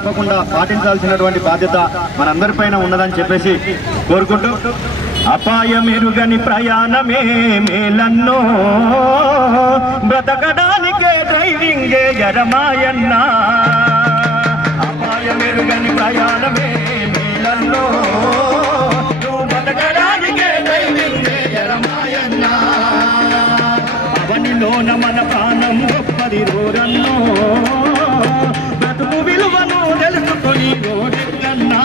తప్పకుండా పాటించాల్సినటువంటి బాధ్యత మనందరిపైన ఉన్నదని చెప్పేసి కోరుకుంటూ, అపాయమెరుగని ప్రయాణమే మేలన్నో, బ్రతకడానికే డ్రైవింగే ఎరమాయన్నా. అపాయమెరుగని ప్రయాణమే మేలన్నో, బ్రతకడానికే డ్రైవింగే ఎరమాయన్నా. అవనిలోన మన ప్రాణం గొప్పది రోరన్నో, బ్రతుకు విలువను తెలుసుకొని రోడెక్కన్నా.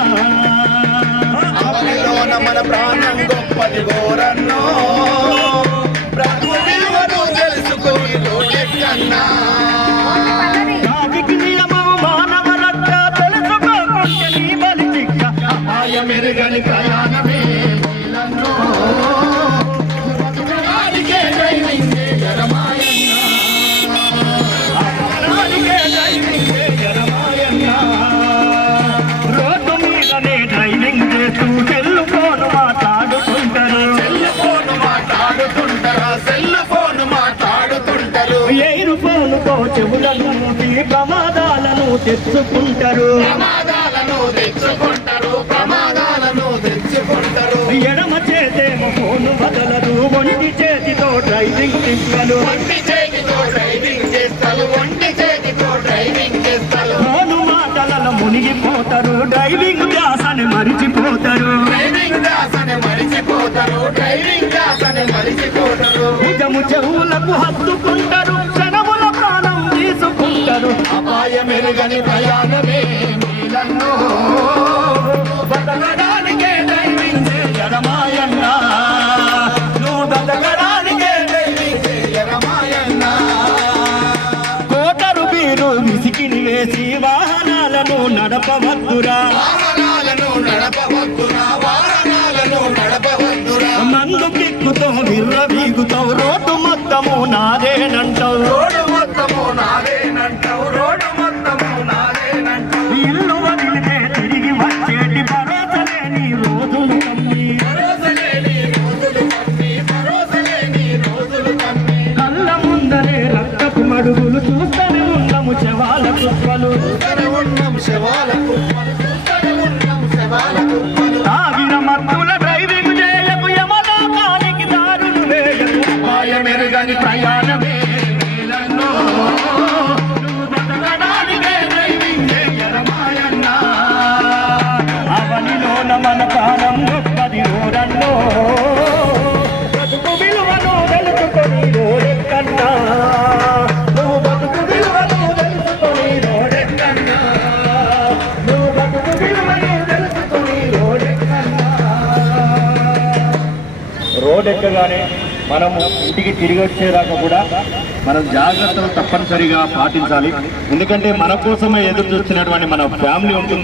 అవనిలోన మన ప్రాణం గొప్పది రోరన్నో, బ్రతుకు విలువను తెలుసుకొని రోడెక్కన్నా. ట్రాఫిక్ నియమం మానవ రక్ష తెలుసుకోకుంటే నీ బలి శిక్ష. అపాయమెరుగని ప్రయాణమే మేలన్నో, బ్రతకడానికే డ్రైవింగే ఎరమాయన్నా. బ్రతకడానికే డ్రైవింగే ఎరమాయన్నా. రోడ్డు మీదనే డ్రైవింగ్ చేస్తూ సెల్ ఫోన్ మాట్లాడుతుంటారు, ఎయిర్ ఫోన్తో చెవులను మూసి ప్రమాదాలను తెచ్చుకుంటారు. ఎడమ చేతేమో ఫోను బదలరు, ఒంటి చేతితో డ్రైవింగ్ తిప్పలు. ఫోను మాటలలో మునిగిపోతారు, డ్రైవింగ్ ధ్యాసని మరిచిపోతారు. నిజము చెవులకు హత్తుకుంటారు, క్షణముల ప్రాణం తీసుకుంటారు. అపాయమెరుగని ప్రయాణమే మేలన్నో, బతకడానికే డ్రైవింగే ఎరమాయన్నా. నువ్వు బతకడానికే డ్రైవింగే ఎరమాయన్నా. కోటరు బీరు విసికిని వేసి వాహనాలను నడపవద్దురా, మందు కిక్కుతో విర్ర వీగుతావు, రోడ్డు మొత్తము నాదేనంటావు. ఇల్లు వదిలితే తిరిగి వచ్చేటి భరోసలే నీ రోజులు కమ్మి. కళ్ళ ముందరే రక్తపు మడుగులు చూస్తూనే ఉన్నాము శవాల కుప్పలు. తాగిన మత్తుల డ్రైవింగ్ చేయకు, యమలోకానికి దారులు వేయకు. అపాయమెరుగని ప్రయాణమే మేలన్నో, నువ్వు బతకడానికే డ్రైవింగే ఎరమాయన్నా. అవనిలోన మన ప్రాణం గొప్పది రోరన్నో, బ్రతుకు విలువను తెలుసుకొని రోడెక్కన్నా. నువ్వు బతుకు విలువను తెలుసుకొని రోడెక్కన్నా. నువ్వు బతుకు విలువను తెలుసుకొని రోడెక్కన్నా. రోడెక్కగానే మనము ఇంటికి తిరిగి వచ్చేదాకా కూడా మనం జాగ్రత్తలు తప్పనిసరిగా పాటించాలి. ఎందుకంటే మన కోసమే ఎదురు చూస్తున్నటువంటి మన ఫ్యామిలీ ఉంటుంది.